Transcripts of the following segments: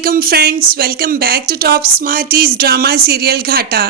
वालेकुम friends, welcome back to top smarties drama serial Ghata,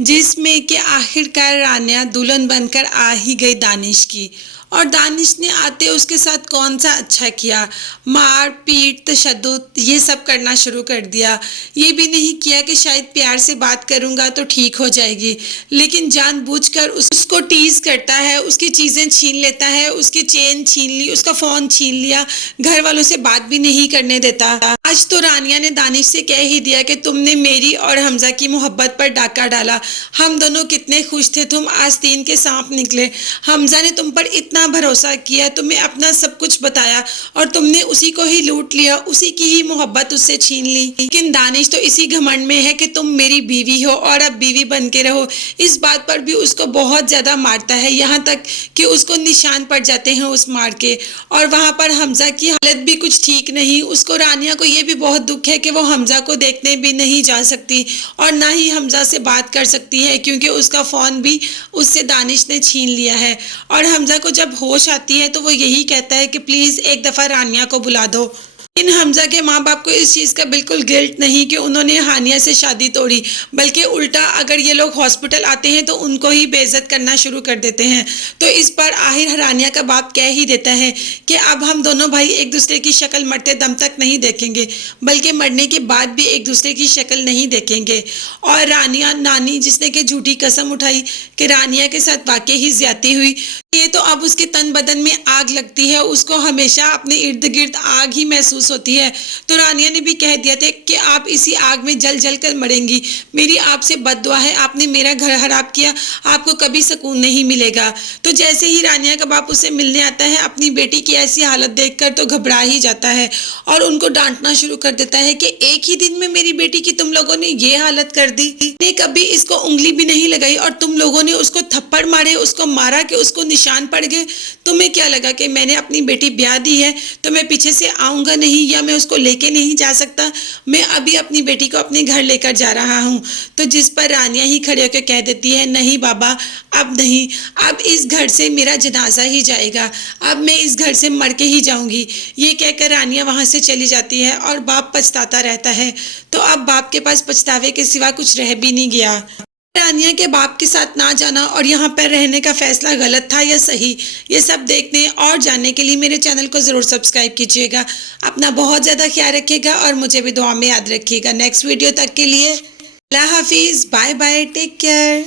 जिसमें कि आखिरकार रान्या दुल्हन बनकर आ ही गई दानिश की। और दानिश ने आते उसके साथ कौन सा अच्छा किया, मार पीट तशद्दुद ये सब करना शुरू कर दिया। ये भी नहीं किया कि शायद प्यार से बात करूंगा तो ठीक हो जाएगी, लेकिन जानबूझकर उसको टीज करता है, उसकी चीज़ें छीन लेता है, उसकी चेन छीन ली, उसका फ़ोन छीन लिया, घर वालों से बात भी नहीं करने देता। आज तो रानिया ने दानिश से कह ही दिया कि तुमने मेरी और हमजा की मोहब्बत पर डाका डाला। हम दोनों कितने खुश थे, तुम आस्तीन के सांप निकले। हमजा ने तुम पर इतना भरोसा किया, तुम्हें अपना सब कुछ बताया और तुमने उसी को ही लूट लिया, उसी की ही मोहब्बत उससे छीन ली। लेकिन दानिश तो इसी घमंड में है कि तुम मेरी बीवी हो और अब बीवी बन के रहो। इस बात पर भी उसको बहुत ज्यादा मारता है, यहाँ तक कि उसको निशान पड़ जाते हैं उस मार के। और वहां पर हमजा की हालत भी कुछ ठीक नहीं। उसको रानिया को ये भी बहुत दुख है कि वो हमजा को देखने भी नहीं जा सकती और ना ही हमजा से बात कर सकती है, क्योंकि उसका फोन भी उससे दानिश ने छीन लिया है। और हमजा को जब होश आती है तो वो यही कहता है कि प्लीज एक दफा रानिया को बुला दो। लेकिन हमजा के माँ बाप को इस चीज़ का बिल्कुल गिल्ट नहीं कि उन्होंने हानिया से शादी तोड़ी, बल्कि उल्टा अगर ये लोग हॉस्पिटल आते हैं तो उनको ही बेइज्जत करना शुरू कर देते हैं। तो इस पर आखिर हानिया का बाप कह ही देता है कि अब हम दोनों भाई एक दूसरे की शक्ल मरते दम तक नहीं देखेंगे, बल्कि मरने के बाद भी एक दूसरे की शक्ल नहीं देखेंगे। और रानिया नानी जिसने कि झूठी कसम उठाई कि रानिया के साथ वाकई ही ज्यादती हुई, ये तो अब उसके तन बदन में आग लगती है, उसको हमेशा अपने इर्द गिर्द आग ही महसूस होती है। तो रानिया ने भी कह दिया था कि आप इसी आग में जल जल कर मरेंगी। मेरी आपसे बद्दुआ है, आपने मेरा घर खराब किया, आपको कभी सुकून नहीं मिलेगा। तो जैसे ही रानिया का बाप उसे मिलने आता है, अपनी बेटी की ऐसी हालत देखकर तो घबरा ही जाता है और उनको डांटना शुरू कर देता है कि एक ही दिन में मेरी बेटी की तुम लोगों ने ये हालत कर दी। ने कभी इसको उंगली भी नहीं लगाई और तुम लोगों ने उसको थप्पड़ मारे, उसको मारा कि उसको निशान पड़ गए। तुम्हें क्या लगा कि मैंने अपनी बेटी ब्याह दी है तो मैं पीछे से आऊंगा नहीं या मैं उसको लेके नहीं जा सकता? मैं अभी अपनी बेटी को अपने घर लेकर जा रहा हूँ। तो जिस पर रानिया ही खड़े होकर कह देती है, नहीं बाबा अब नहीं, अब इस घर से मेरा जनाजा ही जाएगा, अब मैं इस घर से मर के ही जाऊंगी। ये कहकर रानिया वहां से चली जाती है और बाप पछताता रहता है। तो अब बाप के पास पछतावे के सिवा कुछ रह भी नहीं गया। रानिया के बाप के साथ ना जाना और यहाँ पर रहने का फैसला गलत था या सही, ये सब देखने और जानने के लिए मेरे चैनल को ज़रूर सब्सक्राइब कीजिएगा। अपना बहुत ज़्यादा ख्याल रखिएगा और मुझे भी दुआ में याद रखिएगा। नेक्स्ट वीडियो तक के लिए अल्लाह हाफिज़, बाय बाय, टेक केयर।